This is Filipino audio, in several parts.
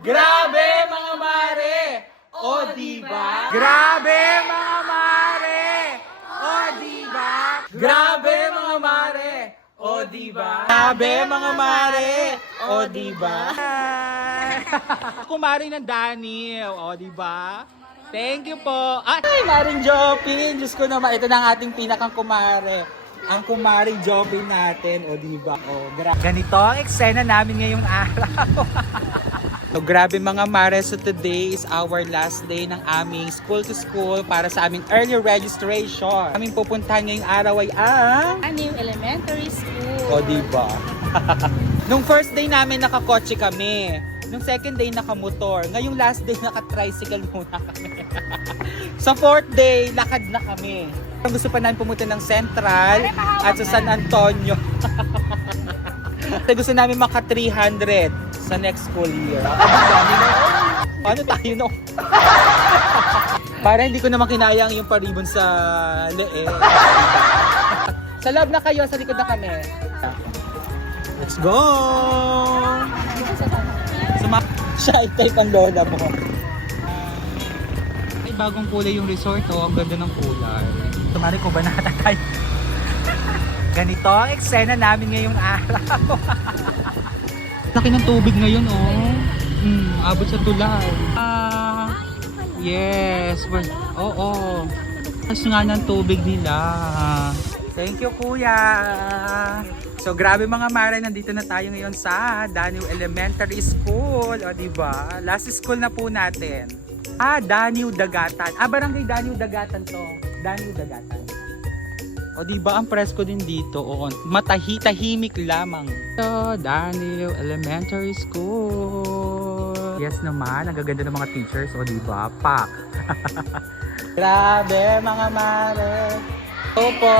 Grabe mga mare! O diba? Grabe mga mare! O diba? Grabe mga mare! O diba? Grabe mga mare! O diba? Kumari ng Daniel, o diba? Thank you po. Ay, Maring Jopin! Diyos ko naman, ito na ang ating pinakang kumare. Ang kumaring Jopin natin, o diba? O, ganito ang eksena namin ngayong araw. So, grabe mga mare, so today is our last day ng aming school to school para sa aming early registration. Aming pupuntahan ngayong araw ay ang Daniel Elementary School. O diba? Nung first day namin nakakotse kami. Nung second day nakamotor. Ngayong last day naka-tricycle muna kami. Sa fourth day, lakad na kami. Gusto pa namin pumunta ng Central at sa San Antonio. Gusto namin maka 300 sa next school year. Paano tayo no? Para hindi ko naman kinayang yung paribon sa leeg. Sa loob na kayo, sa likod na kami. Let's go! Siya i-type ang lola mo. Ay, bagong kulay yung resort oh. Ang ganda ng kulay. Tumari ko ba natatay? Ganito ang eksena namin ngayong araw. Laki ng tubig ngayon oh. Abot sa tulay. Yes. Oo. Tapos nga ng tubig nila. Thank you kuya. So grabe mga mare, nandito na tayo ngayon sa Daniel Elementary School. O diba? Last school na po natin. Daniel Dagatan. Barangay Daniel Dagatan to. Daniel Dagatan. O diba ang presko din dito? O, tahimik lamang. So, Daniel Elementary School. Yes naman, ang gaganda ng mga teachers. O diba? Pak. Grabe mga mare. Opo.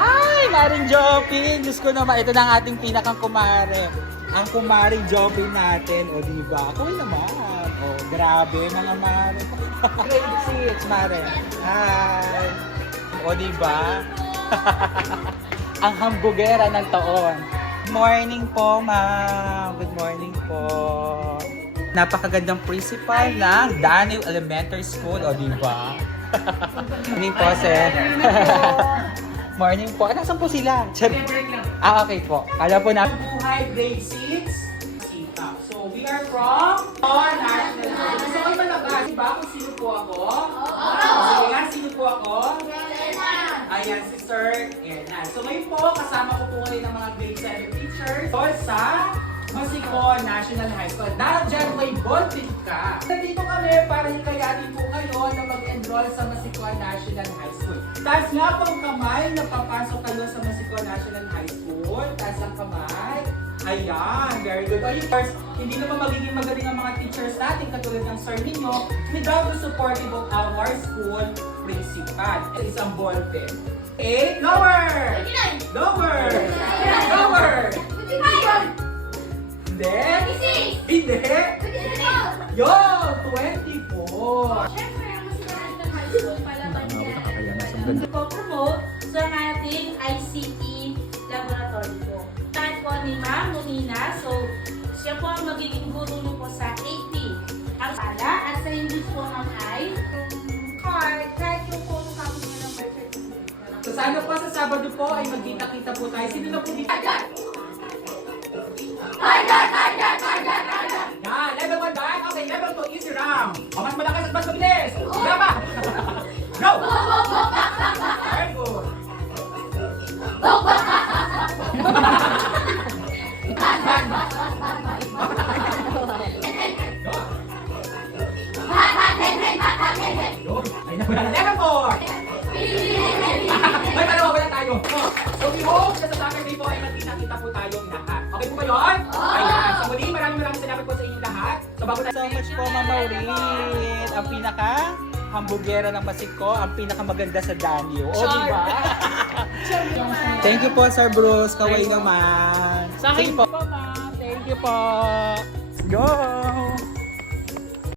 Ay, Maring Jopin. Diyos ko naman, ito na ang ating pinakang kumare. Ang kumaring Jopin natin. O diba? Ako naman. O, grabe mga mare. Grade 6, mare. Hi. O diba? Ang hambugera ng taon. Good morning po, ma'am. Good morning po. Napakagandang principal ng Daniel Elementary School. O diba? Morning po, sir. Morning po. Nasaan po sila? Okay po. Kala po na. Buhay, grade 6. So, we are from National High. Gusto ko malabas, diba kung sino po ako? Sige nga, sino po ako? Ayan, si Sir Ernan. So, ngayon po, kasama ko po ngayon ng mga grade 7 teachers sa Masiko National High School. Dahil may bonding ka. Nandito kami para hikayatin po kayo na mag-enroll sa Masiko National High School. Taas nga po ang kamay na papasok kayo sa Masiko National High School. Taas ang kamay. Ayan, very good. Ayun, first, hindi naman magiging magaling ang mga teachers natin katulad ng sir ninyo without the support of our school principal. Isang ballpen. 8, lower! Lower! Lower! Hindi? Hindi? Yo! 24! Siyempre, ang masikahan ng high school palaban niya. Promote sa ating ICT laboratory po. Tayo po ni Ma'am Nunina. So, siya po ang magiging guru niyo po sa AP. Ang sala at sa English po ng I. Card, kahit yung po kami ng birth certificate. So sana po sa Sabado po ay magkita-kita po tayo. Sino na po dito? Yan! Level 1 ba? Okay, level 2 easy round. O mas malakas at mas mabilis. Gama! Go! Very good. Level 4! May wala tayo. So we hope na sa Saturday po ay magkita-kita po tayong lahat. Okay po ba yun? Ayan. So muli, maraming salamat po sa inyong lahat. So bago So much po, Ma'am Maureen. Ang pinaka hambugera ng Masiko, ang pinakamaganda sa Danyo. O, diba? Thank you po, Sir Bruce. Kaway naman. Sa akin po, ma'am. Thank you po. Let's go!